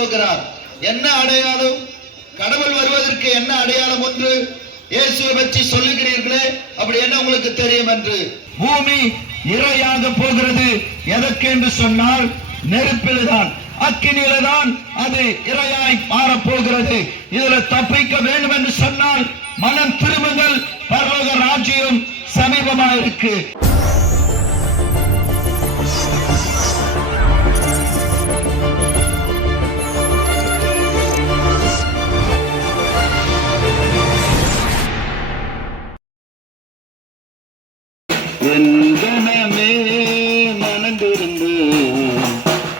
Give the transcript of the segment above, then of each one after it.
வரப்போகிறார். என்ன அடையாளம்? கடவுள் வருவதற்கு என்ன அடையாளம் ஒன்று இயேசுவை பற்றி சொல்லுகிறீர்களே, அப்படி என்ன உங்களுக்கு தெரியும் என்று? பூமி இரையாக போகிறது. எதற்கு என்று சொன்னால் நெருப்பில்தான், அக்கினியில்தான் அது இரையாய் மாறப்போகிறது. இதுல தப்பிக்க வேண்டும் என்று சொன்னால் மனம் திரும்புங்கள், பரலோக ராஜ்யம் சமீபமாக இருக்கு. எந்தனமே மனந்திருந்து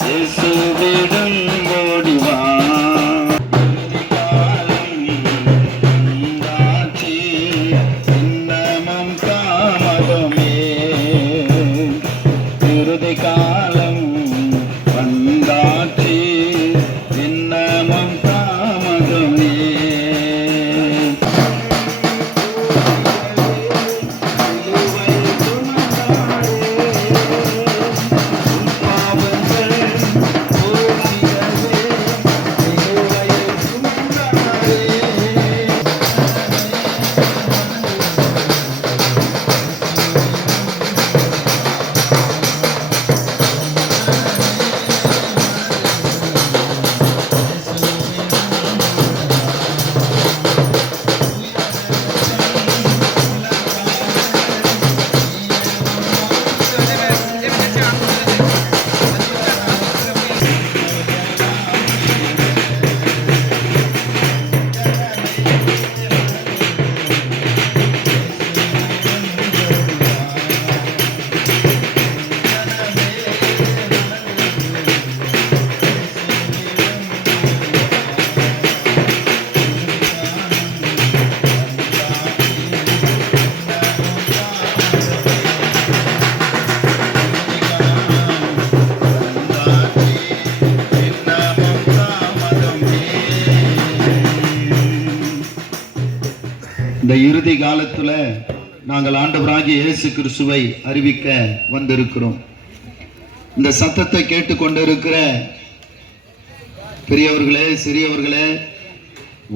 இயேசுவிடம் ஓடிவா. வந்தாச்சு இன்னமும் தாமதமே, இறுதி காலம் வந்தாச்சு இன்னமும் தாமதமே. இந்த இறுதி காலத்துல நாங்கள் ஆண்டவராகிய இயேசு கிறிஸ்துவை அறிவிக்க வந்திருக்கிறோம். இந்த சத்தத்தை கேட்டுக்கொண்டிருக்கிற பெரியவர்களே, சிறியவர்களே,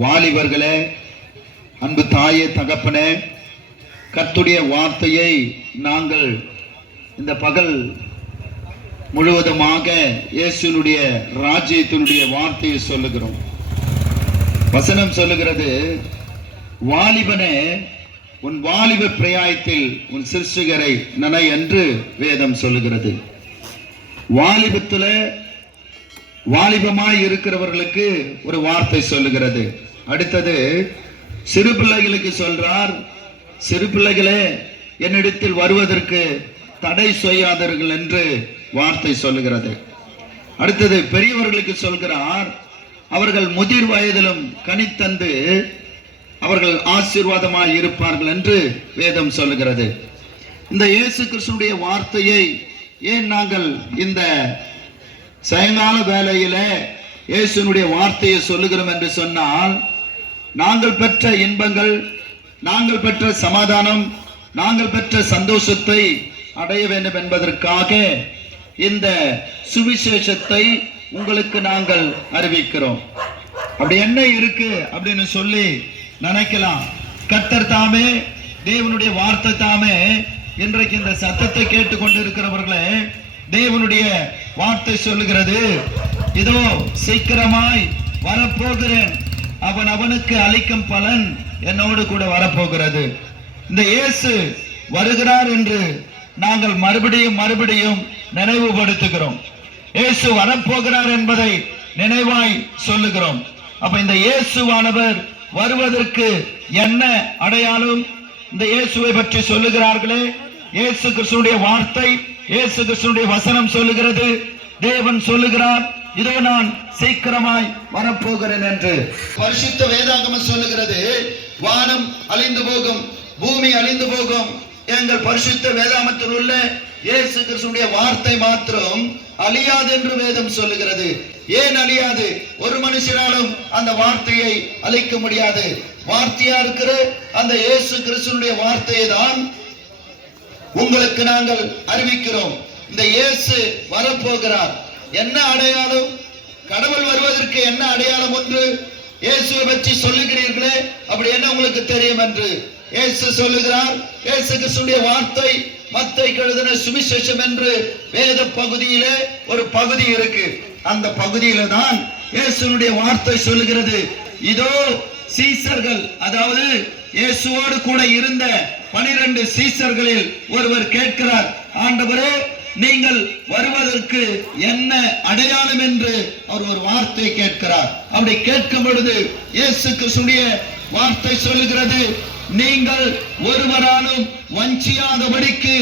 வாலிபர்களே, அன்பு தாயே, தகப்பனே, கர்த்தருடைய வார்த்தையை நாங்கள் இந்த பகல் முழுவதுமாக இயேசுனுடைய ராஜ்யத்தினுடைய வார்த்தையை சொல்லுகிறோம். வசனம் சொல்லுகிறது, வாலிபனே, உன் வாலிப பிரயாயத்தில் உன் சிருஷ்டிகரை நினை என்று வேதம் சொல்லுகிறது. வாலிபத்தில் வாலிபமாய் இருக்கிறவர்களுக்கு ஒரு வார்த்தை சொல்லுகிறது. அடுத்தது சிறு பிள்ளைகளுக்கு சொல்றார், சிறு பிள்ளைகளே என்னிடத்தில் வருவதற்கு தடை செய்யாதீர்கள் என்று வார்த்தை சொல்லுகிறது. அடுத்தது பெரியவர்களுக்கு சொல்கிறார், அவர்கள் முதிர் வயதிலும் கனித்தந்து அவர்கள் ஆசீர்வாதமாய் இருப்பார்கள் என்று வேதம் சொல்லுகிறது. இந்த இயேசு கிறிஸ்துடைய வார்த்தையை ஏன் நாங்கள் இந்த சாயங்கால வேளையில இயேசுனுடைய வார்த்தையை சொல்லுகிறோம் என்று சொன்னால், நாங்கள் பெற்ற இன்பங்கள், நாங்கள் பெற்ற சமாதானம், நாங்கள் பெற்ற சந்தோஷத்தை அடைய வேண்டும் என்பதற்காக இந்த சுவிசேஷத்தை உங்களுக்கு நாங்கள் அறிவிக்கிறோம். அப்படி என்ன இருக்கு அப்படின்னு சொல்லி நினைக்கலாம். கர்த்தர் தாமே, தேவனுடைய வார்த்தை தாமே இன்றைக்கு இந்த சத்தத்தை கேட்டுக்கொண்டிருக்கிறவர்களே, தேவனுடைய வார்த்தை சொல்லுகிறது, இதோ சீக்கிரமாய் வரப்போகிறேன், அவன் அவனுக்கு அளிக்கும் பலன் என்னோடு கூட வரப்போகிறது. இந்த இயேசு வருகிறார் என்று நாங்கள் மறுபடியும் மறுபடியும் நினைவுபடுத்துகிறோம். இயேசு வரப்போகிறார் என்பதை நினைவாய் சொல்லுகிறோம். அப்ப இந்த இயேசுவானவர் வருவதற்கு என்ன அடையாளம்? இந்த இயேசுவை பற்றி சொல்லுகிறார்களே, இயேசு கிறிஸ்துடைய வார்த்தை, இயேசு கிறிஸ்துடைய வசனம் சொல்லுகிறது, தேவன் சொல்லுகிறார், இதோ நான் சீக்கிரமாய் வரப்போகிறேன் என்று. பரிசுத்த வேதாகமம் சொல்லுகிறது, வானம் அழிந்து போகும், பூமி அழிந்து போகும், எங்கள் பரிசுத்த வேதாகமத்தில் உள்ள இயேசு கிறிஸ்துடைய வார்த்தை மாத்திரம் அழியாது என்று வேதம் சொல்லுகிறது. ஏன் அழியாது? ஒரு மனுஷனாலும் அந்த வார்த்தையை அழிக்க முடியாது. வார்த்தையா இருக்கிற அந்த இயேசு கிறிஸ்துடைய வார்த்தையை தான் உங்களுக்கு நாங்கள் அறிவிக்கிறோம். இந்த இயேசு வரப்போகிறார். என்ன அடையாளம்? கடவுள் வருவதற்கு என்ன அடையாளம் ஒன்று இயேசுவை பற்றி சொல்லுகிறீர்களே, அப்படி என்ன உங்களுக்கு தெரியும் என்று இயேசு சொல்லுகிறார். இயேசு கிறிஸ்துவின் வார்த்தை மத்தேயு எழுதின சுவிசேஷம் என்று வேத பகுதியிலே ஒரு பகுதி இருக்கு. அந்த பகுதியில தான் இயேசுனுடைய வார்த்தை சொல்லுகிறது. இதோ சீசர்கள், அதாவது இயேசுவோடு கூட இருந்த 12 சீசர்களில் ஒருவர் கேட்கிறார், ஆண்டவரே நீங்கள் வருவதற்கு என்ன அடையாளம் என்று அவர் ஒரு வார்த்தை கேட்கிறார். அப்படி கேட்கும் பொழுது இயேசு கிறிஸ்துவின் வார்த்தை சொல்லுகிறது, நீங்கள் ஒருவராலும் வஞ்சியாதபடிக்கு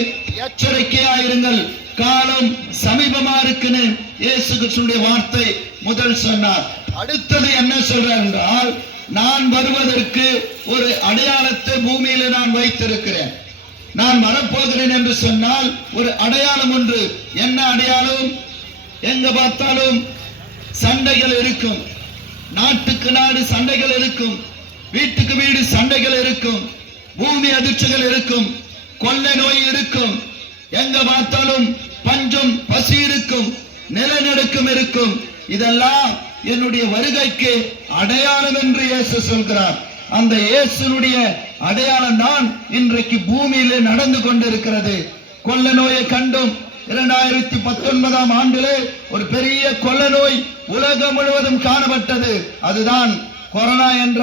எச்சரிக்கையாயிருங்கள், காலம் சமீபமா இருக்குன்னு இயேசு கிறிஸ்துவின் வார்த்தை முதல் சொன்னார். அடுத்தது என்ன சொல்றார் என்றால், நான் வருவதற்கு ஒரு அடையாளத்தை பூமியில நான் வைத்திருக்கிறேன், நான் வரப்போகிறேன் என்று சொன்னால் ஒரு அடையாளம் ஒன்று. என்ன அடையாளம்? எங்க பார்த்தாலும் சண்டைகள் இருக்கும், நாட்டுக்கு நாடு சண்டைகள் இருக்கும், வீட்டுக்கு வீடு சண்டைகள் இருக்கும், பூமி அதிர்ச்சிகள் இருக்கும், கொள்ளை நோய் இருக்கும், எங்க பார்த்தாலும் பஞ்சம் பசி இருக்கும், நிலநடுக்கம் இருக்கும். இதெல்லாம் என்னுடைய வருகைக்கு அடையாளம் என்று இயேசு சொல்கிறார். அந்த இயேசுனுடைய அடையாளம் தான் இன்றைக்கு பூமியிலே நடந்து கொண்டிருக்கிறது. கொள்ள நோயை கண்டும் 2019 ஆண்டிலே ஒரு பெரிய கொள்ள நோய் உலகம் முழுவதும் காணப்பட்டது. அதுதான் கொரோனா என்ற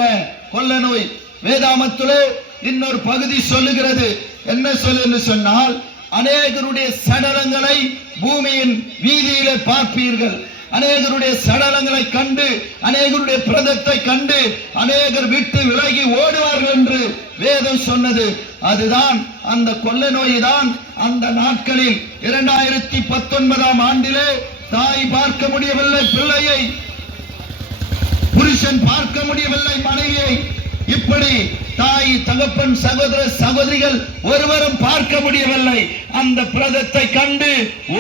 கொள்ள நோய். வேதாமத்திலே இன்னொரு பகுதி சொல்லுகிறது. என்ன சொல்லு சொன்னால், அநேகருடைய சடலங்களை பூமியின் வீதியிலே பார்ப்பீர்கள், அநேகருடைய சடலங்களை கண்டு, அநேகருடைய பிரதத்தை கண்டு அநேகர் விட்டு விலகி ஓடுவார்கள் என்று வேதம் சொன்னது. அதுதான் அந்த கொள்ளை நோய் தான். அந்த நாட்களில் 2019 ஆண்டிலே தாய் பார்க்க முடியவில்லை பிள்ளையை, புருஷன் பார்க்க முடியவில்லை மனைவியை, இப்படி தாய் தகப்பன் சகோதர சகோதரிகள் ஒருவரும் பார்க்க முடியவில்லை. அந்த பிரதத்தை கண்டு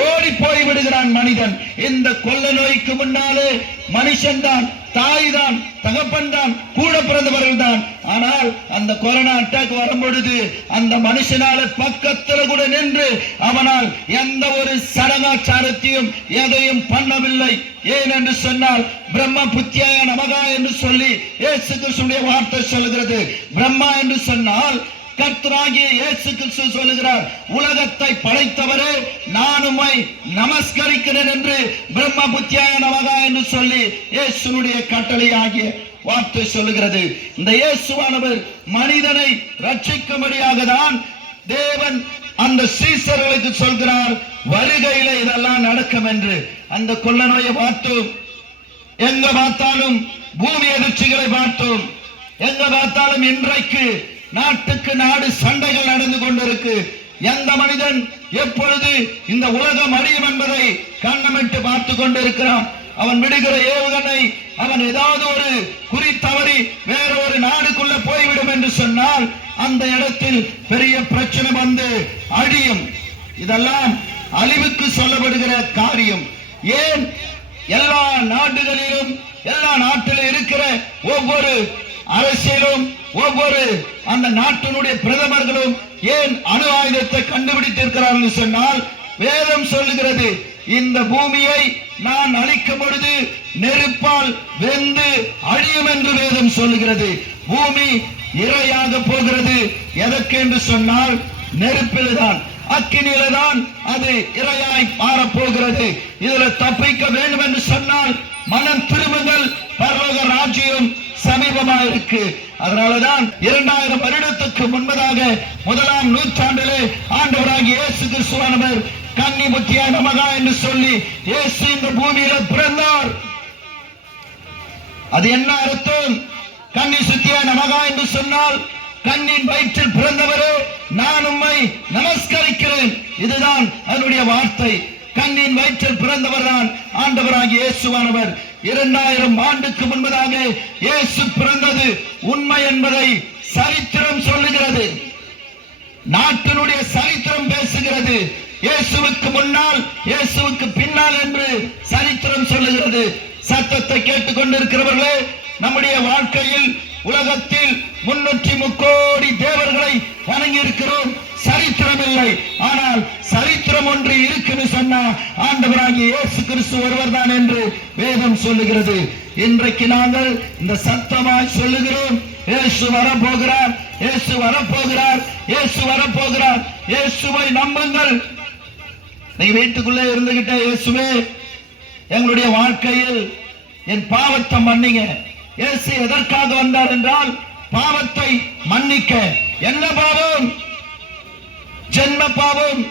ஓடி போய் விடுகிறான் மனிதன். இந்த கொள்ள நோய்க்கு முன்னாலே மனுஷன் தான், தாய் தான், தகப்பன் தான், கூட பிறந்தவர்கள் தான். ஆனால் அந்த கொரோனா அட்டாக் வரும்பொழுது அந்த மனுஷனால பக்கத்துல கூட நின்று அவனால் எந்த ஒரு சடங்காச்சாரத்தையும் எதையும் பண்ணவில்லை. ஏன் என்று சொன்னால், பிரம்ம புத்தியாய நமகா என்று சொல்லி இயேசு கிறிஸ்துவின் வார்த்தை சொல்கிறது. பிரம்மா என்று சொன்னால் கர்த்தராகிய இயேசு கிறிஸ்து சொல்லுகிறார், உலகத்தை படைத்தவரே நான் உம்மை நமஸ்கரிக்கிறேன் என்று பிரம்ம புத்தியாய நமகா என்று சொல்லி இயேசுனுடைய கட்டளையாகிய வார்த்தை சொல்லுகிறது. இந்த இயேசுவானவர் மனிதனை ரட்சிக்கும்படியாக தான் தேவன் அந்த சீசர்களுக்கு சொல்கிறார், வருகையில இதெல்லாம் நடக்கும் என்று. அந்த கொள்ள நோயை பார்த்தோம், எங்க பார்த்தாலும் பூமி அதிர்ச்சிகளை பார்த்தோம், எங்க பார்த்தாலும் இன்றைக்கு நாட்டுக்கு நாடு சண்டைகள் நடந்து கொண்டிருக்கு. எந்த மனிதன் எப்பொழுது இந்த உலகம் அழியும் என்பதை கண்ணமிட்டு பார்த்து கொண்டிருக்கிறான். அவன் விடுகிற ஏவுகணை, அவன் ஏதாவது ஒரு குறி தவறி வேற ஒரு நாடுக்குள்ள போய்விடும் என்று சொன்னால் அந்த இடத்தில் பெரிய பிரச்சனை வந்து அழியும். இதெல்லாம் அழிவுக்கு சொல்லப்படுகிற காரியம். ஏன் எல்லா நாடுகளிலும், எல்லா நாட்டிலும் இருக்கிற ஒவ்வொரு அரசியலும், ஒவ்வொரு அந்த நாட்டினுடைய பிரதமர்களும் ஏன் அணு ஆயுதத்தை கண்டுபிடித்திருக்கிறார்கள் சொன்னால், வேதம் சொல்லுகிறது, இந்த பூமியை நான் அழிக்கும் பொழுது நெருப்பால் வெந்து அழியும் என்று வேதம் சொல்லுகிறது. பூமி இரையாக போகிறது. எதற்கு என்று சொன்னால், நெருப்பில்தான், அக்கினியில்தான் அது இரையாய் மாறப்போகிறது. இதுல தப்பிக்க வேண்டும் என்று சொன்னால் மனம் திரும்புங்கள், பரலோக ராஜ்யம் சமீபமா இருக்கு. அதனாலதான் 2000 வருடத்துக்கு முன்பதாக 1ஆம் நூற்றாண்டிலே ஆண்டவராகிய இயேசு கிறிஸ்துவானவர் கன்னி புத்தியாய் நமகா என்று சொல்லி இயேசு இந்த பூமியில பிறந்தார். அது என்ன அர்த்தம்? கன்னி சுத்தியாய் நமகா என்று சொன்னால், கண்ணின் வயிற்றில் பிறந்தவரே நான் உம்மை நமஸ்கரிக்கிறேன். இதுதான் அதனுடைய வார்த்தை. கண்ணின் வயிற்றில் பிறந்தவர் தான் ஆண்டவராகிய இயேசுவானவர். 2000 ஆண்டுக்கு முன்பதாக இயேசு பிறந்தது உண்மை என்பதை சரித்திரம் சொல்லுகிறது. நாட்டினுடைய சரித்திரம் பேசுகிறது. இயேசுவுக்கு முன்னால், இயேசுவுக்கு பின்னால் என்று சரித்திரம் சொல்லுகிறது. சத்தத்தை கேட்டுக் கொண்டிருக்கிறவர்களே, நம்முடைய வாழ்க்கையில் உலகத்தில் 303 கோடி தேவர்களை வணங்கி இருக்கிறோம். சரித்திரம் இல்லை. ஆனால் சரித்திரம் ஒன்று இருக்குன்னு சொன்னா ஆண்டவராகிய இயேசு கிறிஸ்து ஒருவர் தான் என்று வேதம் சொல்லுகிறது. இன்றைக்கு நாங்கள் இந்த சத்தமாய் சொல்லுகிறோம், இயேசு வரப்போகிறார், இயேசு வரப்போகிறார், இயேசு வரப்போகிறார். இயேசுவை நம்புங்கள். நீ வீட்டுக்குள்ளே இருந்துகிட்டே இயேசுவே எங்களுடைய வாழ்க்கையில் என் பாவத்தை மன்னிங்க. இயேசு எதற்காக வந்தார் என்றால் பாவத்தை மன்னிக்க. என்ன பாவம்? ஜென்ம பாவம்,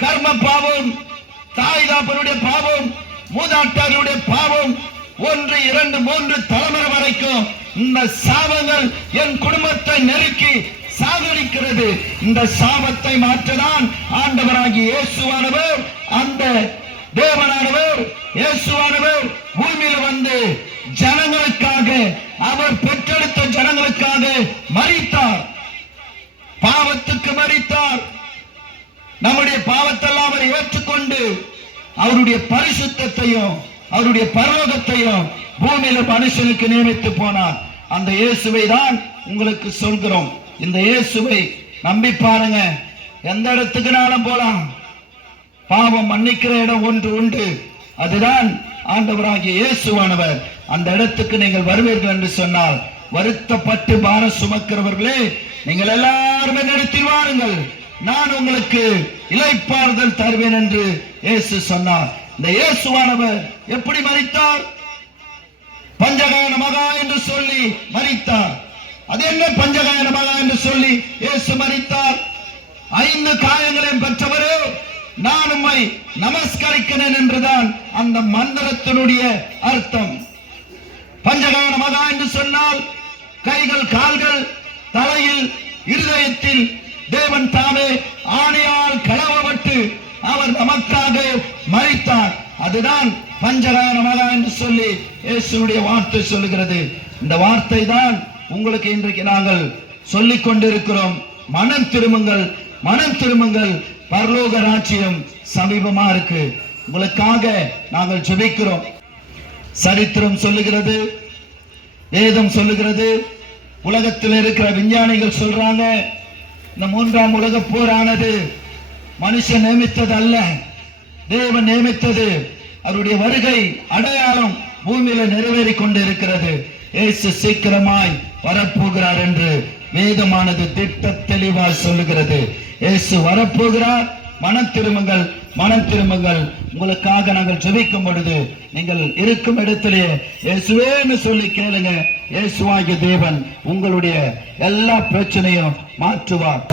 கர்ம பாவம், தாய் தாப்பனுடைய பாவம், மூதாட்டாருடைய பாவம், 1, 2, 3 தலைமுறை வரைக்கும் இந்த சாபங்கள் என் குடும்பத்தை நெருக்கி சாகடிக்கிறது. இந்த சாபத்தை மாற்றதான் ஆண்டவராகிய இயேசுவானவர், அந்த தேவனானவர் இயேசுவானவர் பூமியில் வந்து ஜனங்களுக்காக, அவர் பெற்றெடுத்த ஜனங்களுக்காக மரித்தார். பாவத்துக்கு மரித்தார். நம்முடைய பாவத்தெல்லாம் அவர் ஏற்றுக்கொண்டு அவருடைய பரிசுத்தத்தையும் அவருடைய பரலோகத்தையும் பூமியில மனுஷனுக்கு நியமித்து போனார். அந்த இயேசுவை தான் உங்களுக்கு சொல்கிறோம். இந்த இயேசுவை நம்பி பாருங்க. எந்த இடத்துக்குனாலும் போலாம். பாவம் மன்னிக்கிற இடம் ஒன்று உண்டு, அதுதான் ஆண்டவராகிய இயேசுவானவர். அந்த இடத்துக்கு நீங்கள் வருவீர்கள் என்று சொன்னால், வருத்தப்பட்டு பாரம் சுமக்கிறவர்களே நீங்கள் எல்லாருமே நடத்தில் வாருங்கள், நான் உங்களுக்கு இளைப்பாறுதல் தருவேன் என்று இயேசு சொன்னார். இந்த இயேசுவானவர் எப்படி மரித்தார்? பஞ்சகாயன மகா என்று சொல்லி மரித்தார். அது என்ன பஞ்சகாயன மகா என்று சொல்லி இயேசு மரித்தார்? 5 காயங்களையும் பெற்றவரே நான் உம்மை நமஸ்கரிக்கிறேன் என்றுதான் அந்த மந்திரத்தினுடைய அர்த்தம். பஞ்சகாயன மகா என்று சொன்னால் கைகள், கால்கள், தலையில், இருதயத்தில் தேவன் தாமே ஆணையால் களவப்பட்டு அவர் நமக்காக மரித்தார். அதுதான் பஞ்சகாயன மகா என்று சொல்லி இயேசுவுடைய வார்த்தை சொல்லுகிறது. இந்த வார்த்தை தான் உங்களுக்கு இன்றைக்கு நாங்கள் சொல்லிக் கொண்டிருக்கிறோம். மனம் திரும்புங்கள், மனம் திரும்புங்கள், பரலோக ராஜ்யம் சமீபமா இருக்கு. உங்களுக்காக நாங்கள் ஜெபிக்கிறோம். சரித்திரம் சொல்லுகிறது, வேதம் சொல்லுகிறது, உலகத்தில் இருக்கிற விஞ்ஞானிகள் சொல்றாங்க, இந்த 3ஆம் உலக போரானது மனுஷன் நியமித்தது அல்ல, தேவன் நியமித்தது. அவருடைய வருகை அடையாளம் பூமியில நிறைவேறி கொண்டு இருக்கிறது. இயேசு சீக்கிரமாய் வரப்போகிறார் என்று வேதமானது திட்ட தெளிவாய் சொல்லுகிறது. இயேசு வரப்போகிறார். மனம் திரும்புங்கள், மனம் திரும்புங்கள். உங்களுக்காக நாங்கள் ஜெபிக்கும் பொழுது நீங்கள் இருக்கும் இடத்திலே இயேசுவேன்னு சொல்லி கேளுங்க. இயேசுவாகிய தேவன் உங்களுடைய எல்லா பிரச்சனையும் மாற்றுவார்.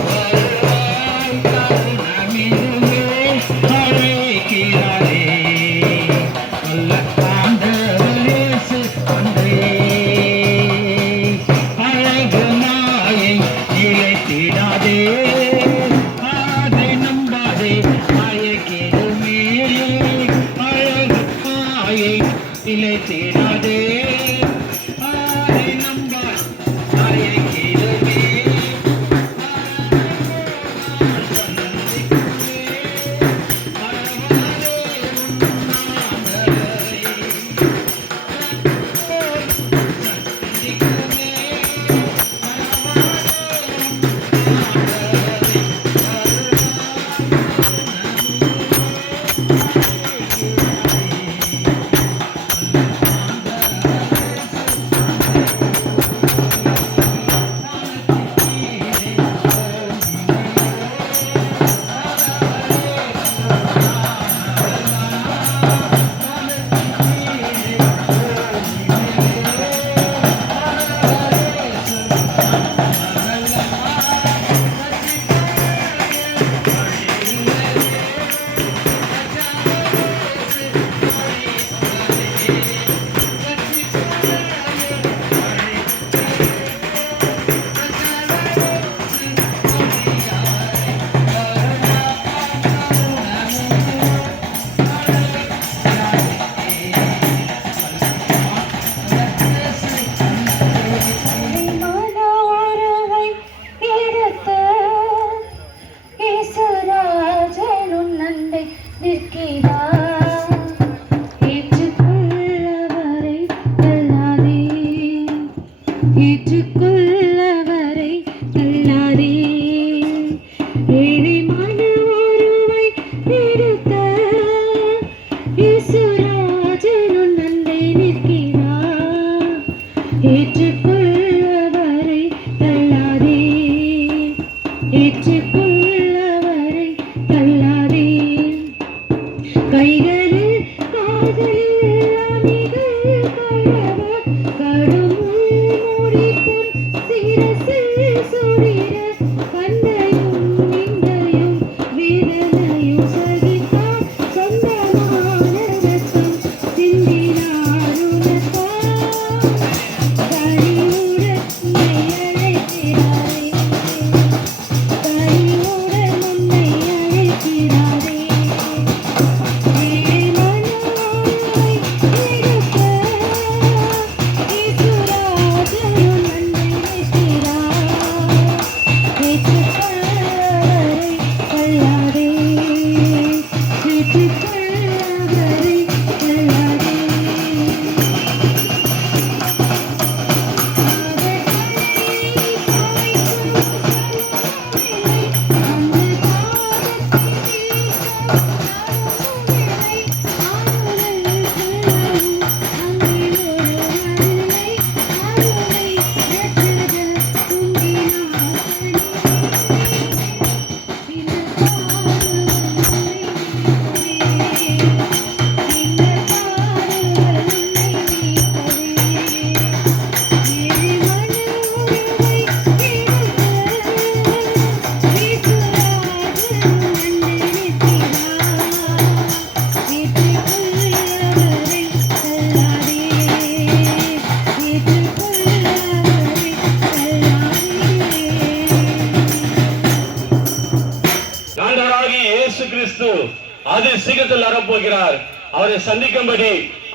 சமீபத்தில் வரப்போகிறார். அவரை சந்திக்கும்படி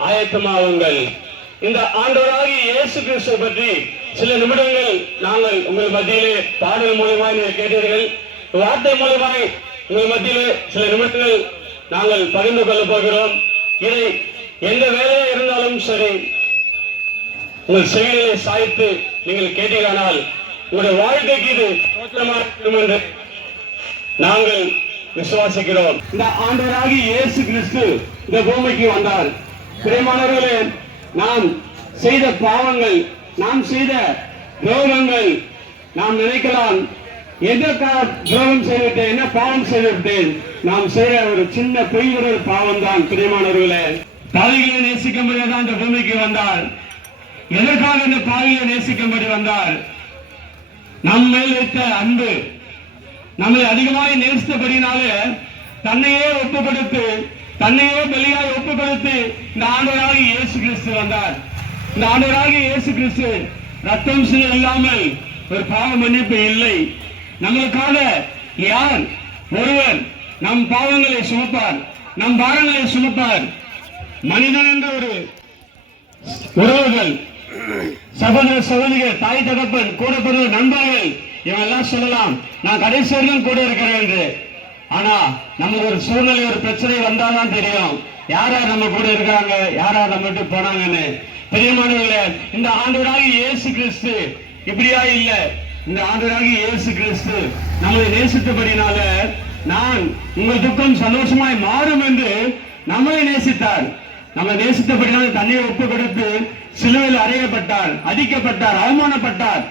ஆயத்தமாகுங்கள். இந்த ஆண்டவராகிய இயேசு கிறிஸ்துவை பற்றி சில நிமிடங்கள் நாங்கள் உங்கள் மத்தியிலே பாடல் மூலமாய் நீங்கள் கேட்டீர்கள். வார்த்தை மூலமாய் உங்கள் மத்தியிலே சில நிமிடங்கள் நாங்கள் பகிர்ந்து கொள்ளப் போகிறோம். இதை எந்த வேலையா இருந்தாலும் சரி, உங்கள் செயல்களை சாய்த்து நீங்கள் கேட்டீர்களானால் உங்களுடைய வாழ்க்கைக்கு இது தோற்றமாக இருக்கும் என்று நாங்கள் விசுவாசிக்கிறோம். இந்த ஆண்டவராகிய இயேசு கிறிஸ்து இந்த பூமிக்கு வந்தார். பிரியமானவர்களே, நாம் செய்த பாவங்கள், நாம் செய்த துரோகங்கள், நாம் நினைக்கலாம் எதற்காக துரோகம் செய்துவிட்டேன், என்ன பாவம் செய்துவிட்டேன். நாம் செய்த ஒரு சின்ன பொய்யுற பாவம் தான். பிரியமானவர்களே, பாவிகளை நேசிக்கும்படியாக இந்த பூமிக்கு வந்தார். எதற்காக இந்த பாவிகளை நேசிக்கும்படி வந்தார்? நம் மேல் வைத்த அன்பு, நம்மை அதிகமாக நேசித்தபடினாலே தன்னையே ஒப்பு கொடுத்து, தன்னையே பலியாய் ஒப்பு கொடுத்து இந்த ஆண்டவராகிய இயேசு கிறிஸ்து வந்தார். இந்த ஆண்டவராகிய இயேசு கிறிஸ்து ரத்தம் சிந்த இல்லாமல் ஒரு பாவ மன்னிப்பு இல்லை. நம்மளுக்காக யார் ஒருவர் நம் பாவங்களை சுமப்பார், நம் பாரங்களை சுமப்பார்? மனிதன் என்ற ஒரு உறவுகள், சகோதர சகோதரிகள், தாய் தகப்பன், கூட பிறந்த நண்பர்கள், இவெல்லாம் சொல்லலாம் நான் கடைசி வரைக்கும் கூட இருக்கிறேன் என்று. ஆனா நமக்கு ஒரு சூழ்நிலை, ஒரு பிரச்சனை வந்தாதான் தெரியும் யார் யார் நம்ம கூட இருக்காங்க, யார் யார் நம்ம விட்டு போனாங்கன்னு. பிரியமானவர்களே, இந்த ஆண்டவராகிய இயேசு கிறிஸ்து இப்படியா இல்ல. இந்த ஆண்டவராகிய இயேசு கிறிஸ்து நம்மை நேசித்தபடினால நான் உங்கள் துக்கம் சந்தோஷமாய் மாறும் என்று நம்மை நேசித்தார். நம்மை நேசித்தபடினால தன்னையை ஒப்பு கொடுத்து சிலுவையில் அறையப்பட்டார், அடிக்கப்பட்டார், அவமானப்பட்டார்.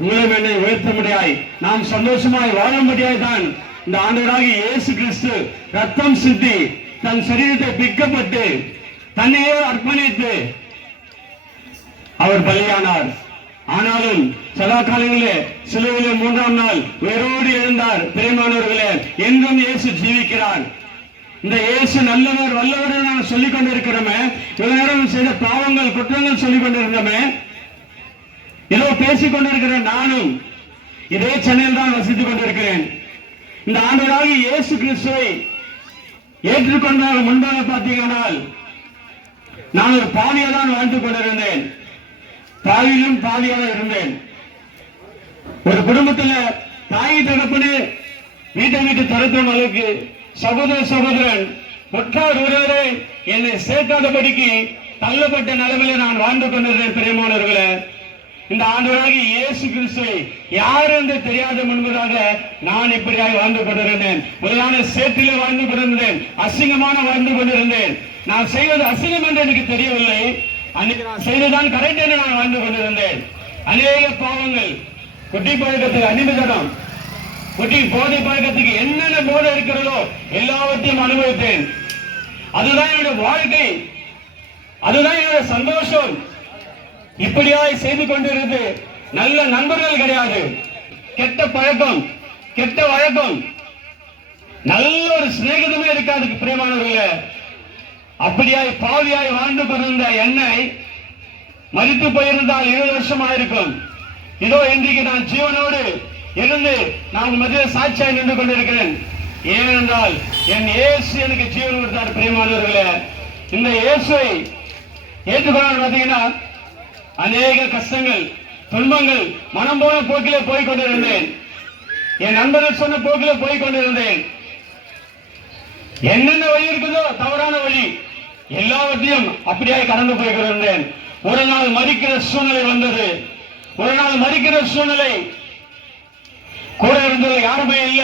உங்களும் என்னை உயர்த்த முடியாய், நாம் சந்தோஷமாய் வாழ முடியாய் தான் இந்த ஆண்டவராகிய இயேசு கிறிஸ்து ரத்தம் சிந்தி தன் சரீரத்தை பிக்கப்பட்டு தன்னையே அர்ப்பணித்து அவர் பலியானார். ஆனாலும் சதா காலங்களே சிலுவையிலே 3ஆம் நாள் உயிரோடு எழுந்தார். பிரியமானவர்களே, என்றும் இயேசு ஜீவிக்கிறார். இந்த இயேசு நல்லவர் வல்லவர் நான் சொல்லிக் கொண்டிருக்கிறோமே, இவ்வளவு நேரம் செய்த பாவங்கள் குற்றங்கள் சொல்லிக் கொண்டிருந்தோமே, ஏதோ பேசிக் கொண்டிருக்கிற நானும் இதே சென்னையில் தான் வசித்துக் கொண்டிருக்கிறேன். இந்த ஆண்டவராகிய இயேசு கிறிஸ்துவை ஏற்றுக்கொண்ட முன்பாக பார்த்தீங்கன்னால் நான் ஒரு பாவியாக தான் வாழ்ந்து கொண்டிருந்தேன். பாவியிலும் பாவியாக இருந்தேன். ஒரு குடும்பத்தில் தாய் தகப்பனே வீட்டை விட்டு துரத்தும் அளவுக்கு சகோதர சகோதரன் ஒற்றார் ஒருவரை என்னை சேர்க்காதபடிக்கு தள்ளப்பட்ட நிலைமையில நான் வாழ்ந்து கொண்டிருந்தேன். பிரியமானவர்களே, இந்த ஆண்டவராகிய இயேசு கிறிஸ்துவை யார் என்று தெரியாத முன்பதாக நான் இப்படியாக வாழ்ந்து கொண்டிருந்தேன். முறையான சேற்றிலே வாழ்ந்து கொண்டிருந்தேன், அசிங்கமான வாழ்ந்து கொண்டிருந்தேன். நான் செய்வது அசிங்கம் என்று எனக்கு தெரியவில்லை. அன்னைக்கு நான் செய்ததான் கரெக்ட் என்று நான் வாழ்ந்து கொண்டிருந்தேன். அநேக பாவங்கள், குட்டி பழக்கத்துக்கு அடிமைத்தனம், குட்டி போதை பழக்கத்துக்கு என்னென்ன போதை இருக்கிறதோ எல்லாவற்றையும் அனுபவித்தேன். அதுதான் என்னுடைய வாழ்க்கை, அதுதான் என்னுடைய சந்தோஷம். இப்படியாய் செய்து கொண்டிருந்து நல்ல நண்பர்கள் கிடையாது, கெட்ட பழக்கம், கெட்ட வழக்கம், நல்ல ஒரு சிநேகிதமே இருக்காது. பிரியமானவர்களே, அப்படியாய் பாவியாய் வாழ்ந்து கொண்டிருந்த என்னை மரித்து போயிருந்தால் 20 வருஷம் ஆயிருக்கும். இதோ இன்றைக்கு நான் ஜீவனோடு இருந்து நான் மத்திய சாட்சியாய் நின்று கொண்டிருக்கிறேன். ஏனென்றால் என் இயேசு எனக்கு ஜீவன் கொடுத்தார். பிரியமானவர்களே, இந்த இயேசுவை ஏற்றுக்கொள்ள பார்த்தீங்கன்னா அநேக கஷ்டங்கள், துன்பங்கள், மனம் போன போக்கிலே போய் கொண்டிருந்தேன். என் நண்பர்கள் சொன்ன போக்கிலே போய் கொண்டிருந்தேன். என்னென்ன வழி இருக்குதோ தவறான வழி எல்லாவற்றையும் அப்படியே கடந்து போய் கொண்டிருந்தேன். ஒரு நாள் மறிக்கிற சூழ்நிலை வந்தது. ஒரு நாள் மறிக்கிற சூழ்நிலை. கூட இருந்தது யாருமே இல்ல.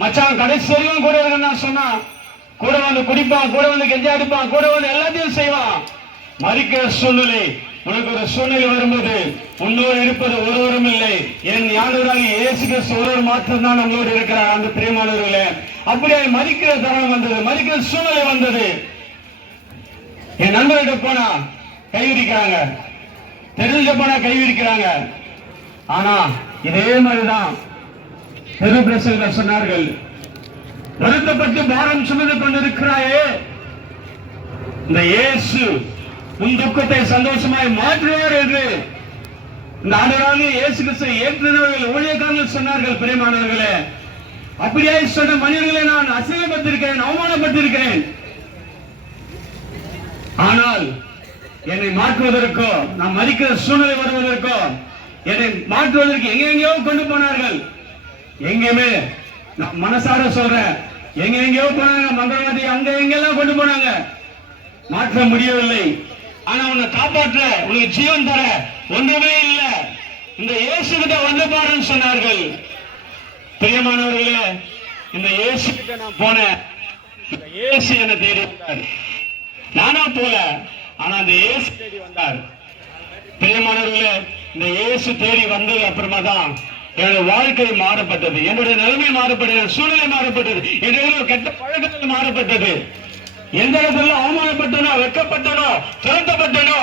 மச்சான் கடைசி வரையும் கூட இருக்குன்னு சொன்னா கூட வந்து குடிப்பான், கூட வந்து கெஞ்சா அடிப்பான், கூட வந்து எல்லாத்தையும் செய்வான். மறிக்கிற சூழ்நிலை. உனக்கு ஒரு சூழ்நிலை வரும்போது உன்னோடு இருப்பது ஒருவரும் இல்லை, என் ஆண்டவராகிய இயேசு கிறிஸ்து ஒருவர் மாத்திரம்தான் உங்களோடு இருக்கிறார். அந்த பிரியமானவர்களே, அப்படியே மறிக்கிற தருணம் வந்தது, மறிக்கிற சூழ்நிலை வந்தது. என் நண்பர்கிட்ட போனா கைவிரிக்கிறாங்க, தெரிஞ்ச போனா கைவிரிக்கிறாங்க. ஆனா இதே மாதிரிதான் தெரு பிரசங்கர் சொன்னார்கள், வருத்தப்பட்டு பாரம் சுமந்து கொண்டிருக்கிறாயே, இந்த இயேசு உன் துக்கத்தை சந்தோஷமாய் மாற்றுவார் என்று இந்த ஆண்டவராகிய இயேசு கிறிஸ்துவை ஏற்றுனவர்கள் ஊழியக்காரர்கள் சொன்னார்கள். பிரியமானவர்களே, அப்படியே சொன்ன மனிதர்களை நான் அசிங்கப்பட்டிருக்கிறேன், அவமானப்பட்டிருக்கிறேன். ஆனால் என்னை மாற்றுவதற்கோ, நான் மதிக்கிற சூழ்நிலை வருவதற்கோ, என்னை மாற்றுவதற்கு எங்கெங்கயோ கொண்டு போனார்கள். எங்கேயுமே நான் மனசார சொல்றேன், எங்கெங்கயோ போனாங்க. மந்திரவாதி அங்க எங்கெல்லாம் கொண்டு போனாங்க, மாற்ற முடியவில்லை. ஆனா உன்னை காப்பாற்ற, உனக்கு ஜீவன் தர ஒன்றுமே இல்லை. இந்த இயேசு கிட்ட வந்து பாருன்னு சொன்னார்கள். பிரியமானவர்களே, இந்த இயேசு கிட்ட நான் போனேன். இந்த இயேசு என்னை தேடி வந்தார். நானா போல, ஆனா அந்த இயேசு தேடி வந்தார். பிரியமானவர்களே, இந்த இயேசு தேடி வந்தது அப்புறமா தான் என்னுடைய வாழ்க்கை மாறப்பட்டது, என்னுடைய நிலைமை மாறப்பட்டது, சூழ்நிலை மாறப்பட்டது, என்னுடைய கெட்ட பழக்கங்கள் மாறப்பட்டது. எந்த இடத்துல அவமானப்பட்டனோ, வெட்கப்பட்டனோ, துரத்தப்பட்டனோ,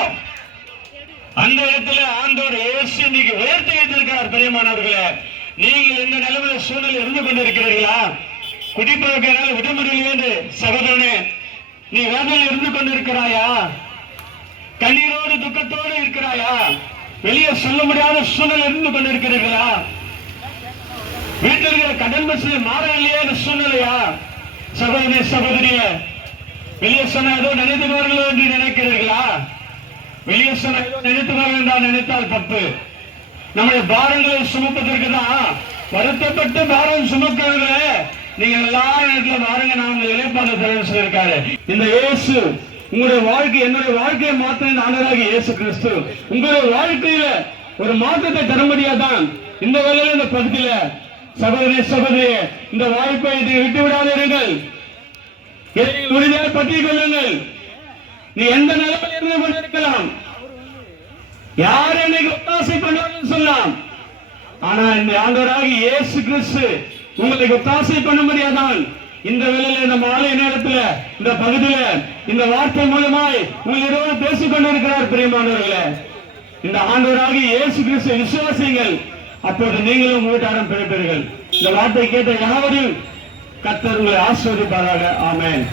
அந்த இடத்துல ஆண்டவர் இயேசு இன்னைக்கு உயர்த்தி வைத்திருக்கிறார். பிரியமானவர்களே, நீங்கள் இந்த நிலைமையில சூழ்நிலை இருந்து கொண்டிருக்கிறீர்களா? குடிப்பழக்கினால விடுமுறையில் என்று சகோதரனே, நீ வேதனையில் இருந்து கொண்டிருக்கிறாயா? கண்ணீரோடு துக்கத்தோடு இருக்கிறாயா? வெளியே சொல்ல முடியாத சூழ்நிலை இருந்து கொண்டிருக்கிறீர்களா? வீட்டில் இருக்கிற கடன் வசதி மாறவில்லையே சூழ்நிலையா? சகோதரி சகோதரிய, வெளியே சொன்ன ஏதோ நினைத்துவார்களோ என்று நினைக்கிறீர்களா? வெளியே சொன்ன ஏதோ நினைத்துவார்கள் என்றால் நினைத்தால் தப்பு. நம்முடைய பாரங்களை சுமப்பதற்கு தான் வருத்தப்பட்டு பாரம் சுமக்கிறவர்களே, நீங்க எல்லா இடத்துல பாருங்க, நான் உங்க இலைப்பாடு தரேன்னு சொல்லியிருக்காரு. இந்த இயேசு உங்களுடைய வாழ்க்கை, என்னுடைய வாழ்க்கையை மாற்ற ஆண்டவராகிய இயேசு கிறிஸ்து உங்களுடைய வாழ்க்கையில ஒரு மாற்றத்தை தரும்படியாதான் இந்த வேளையில இந்த பகுதியில சகோதரி சகோதரியே, இந்த வாய்ப்பை இதை விட்டு விடாதீர்கள். இதை உறுதியாக பற்றிக் கொள்ளுங்கள். நீ எந்த நிலைமையில் இருந்து கொண்டிருக்கலாம், யார் என்னை ஒத்தாசை பண்ணுவார்கள் சொல்லலாம். ஆனா இந்த ஆண்டவராகிய இயேசு கிறிஸ்து உங்களுக்கு ஒத்தாசை பண்ணும்படியாதான் இந்த வேளையில, இந்த மாலை நேரத்துல, இந்த பகுதியில, இந்த வார்த்தை மூலமாய் உங்களோடு பேசிக் கொண்டிருக்கிறார். பிரியமானவர்களே, இந்த ஆண்டவராகிய இயேசு கிறிஸ்து விசுவாசிங்கள், அப்போது நீங்களும் வீட்டாரம் பிழைப்பீர்கள். இந்த வார்த்தை கேட்ட யாவரையும் கர்த்தர் உங்களை ஆசீர்வதிப்பாராக. ஆமென்.